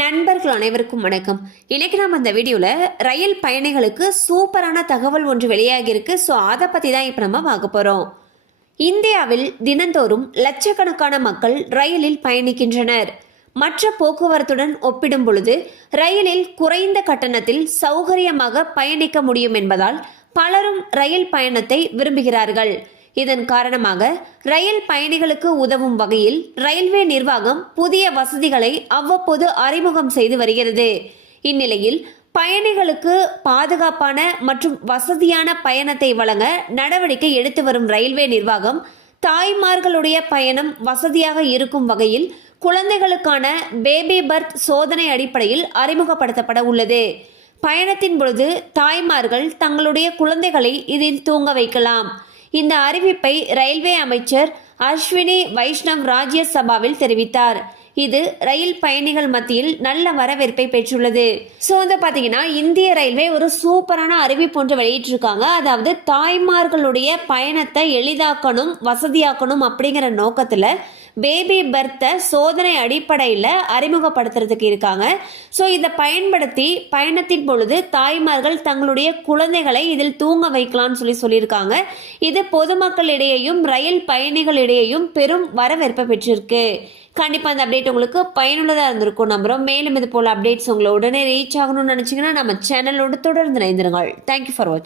நண்பர்கள் அனைவருக்கும் வணக்கம். இன்னைக்கு நம்ம இந்த வீடியோவில் ரயில் பயணிகளுக்கு சூப்பரான தகவல் ஒன்று வெளியாகியிருக்கு. ஸோ அதை பற்றி தான் இப்போ நம்ம பார்க்க போகிறோம் இந்தியாவில் தினந்தோறும் லட்சக்கணக்கான மக்கள் ரயிலில் பயணிக்கின்றனர். மற்ற போக்குவரத்துடன் ஒப்பிடும் பொழுது ரயிலில் குறைந்த கட்டணத்தில் சௌகரியமாக பயணிக்க முடியும் என்பதால் பலரும் ரயில் பயணத்தை விரும்புகிறார்கள். இதன் காரணமாக ரயில் பயணிகளுக்கு உதவும் வகையில் ரயில்வே நிர்வாகம் புதிய வசதிகளை அவ்வப்போது அறிமுகம் செய்து வருகிறது. இந்நிலையில் பயணிகளுக்கு பாதுகாப்பான மற்றும் வசதியான பயணத்தை வழங்க நடவடிக்கை எடுத்து வரும் ரயில்வே நிர்வாகம் தாய்மார்களுடைய பயணம் வசதியாக இருக்கும் வகையில் குழந்தைகளுக்கான பேபி பர்த் சோதனை அடிப்படையில் அறிமுகப்படுத்தப்பட உள்ளது. பயணத்தின் பொழுது தாய்மார்கள் தங்களுடைய குழந்தைகளை இதில் தூங்க வைக்கலாம். இந்த அறிவிப்பை ரயில்வே அமைச்சர் அஸ்வினி வைஷ்ணவ் ராஜ்யசபாவில் தெரிவித்தார். இது ரயில் பயணிகள் மத்தியில் நல்ல வரவேற்பை பெற்றுள்ளது. ஸோ வந்து பார்த்தீங்கன்னா இந்திய ரயில்வே ஒரு சூப்பரான அறிவிப்பு ஒன்று வெளியிட்டிருக்காங்க. அதாவது தாய்மார்களுடைய பயணத்தை எளிதாக்கணும் வசதியாக்கணும் அப்படிங்கிற நோக்கத்தில் பேபி பர்த்தை சோதனை அடிப்படையில் அறிமுகப்படுத்துறதுக்கு இருக்காங்க. ஸோ இதை பயன்படுத்தி பயணத்தின் பொழுது தாய்மார்கள் தங்களுடைய குழந்தைகளை இதில் தூங்க வைக்கலாம்னு சொல்லி சொல்லியிருக்காங்க. இது பொதுமக்களிடையேயும் ரயில் பயணிகளிடையேயும் பெரும் வரவேற்பை பெற்றிருக்கு. கண்டிப்பாக அந்த அப்டேட் உங்களுக்கு பயனுள்ளதாக இருந்திருக்கும் நம்புகிறோம் மேலும் இது போல் அப்டேட்ஸ் உங்களை உடனே ரீச் ஆகணும்னு நினச்சிங்கன்னா நம்ம சேனலோடு தொடர்ந்து இணைந்திருங்கள். தேங்க்யூ ஃபார் வாட்சிங்